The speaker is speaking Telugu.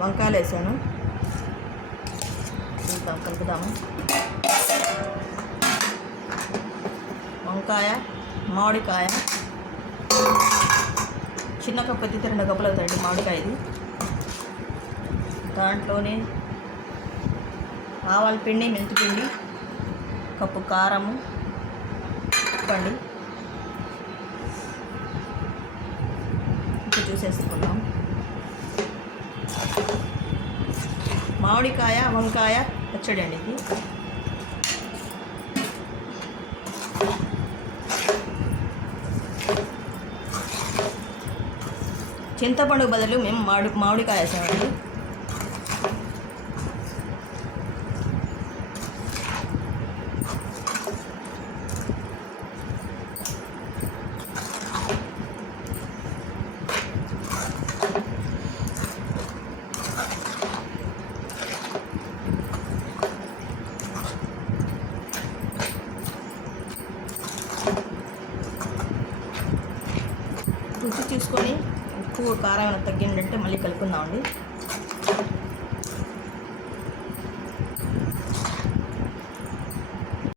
వంకాయలు వేసాను, కలుపుదాము. వంకాయ, మామిడికాయ, చిన్న కప్పు ఎత్తితే 2 కప్పులు అవుతాయండి మామిడికాయ ఇది. దాంట్లోనే ఆవాల పిండి, మెంతి పిండి, కప్పు కారము, ఉప్పండి. ఇప్పుడు చూసేసుకుందాం. మామిడికాయ వంకాయ పచ్చడి అండి ఇది. చింతపండు బదులు మేము మామిడికాయ వేసామండి. రుచి చూసుకొని ఉప్పు కారం తగ్గిందంటే మళ్ళీ కలుపుకుందామండి.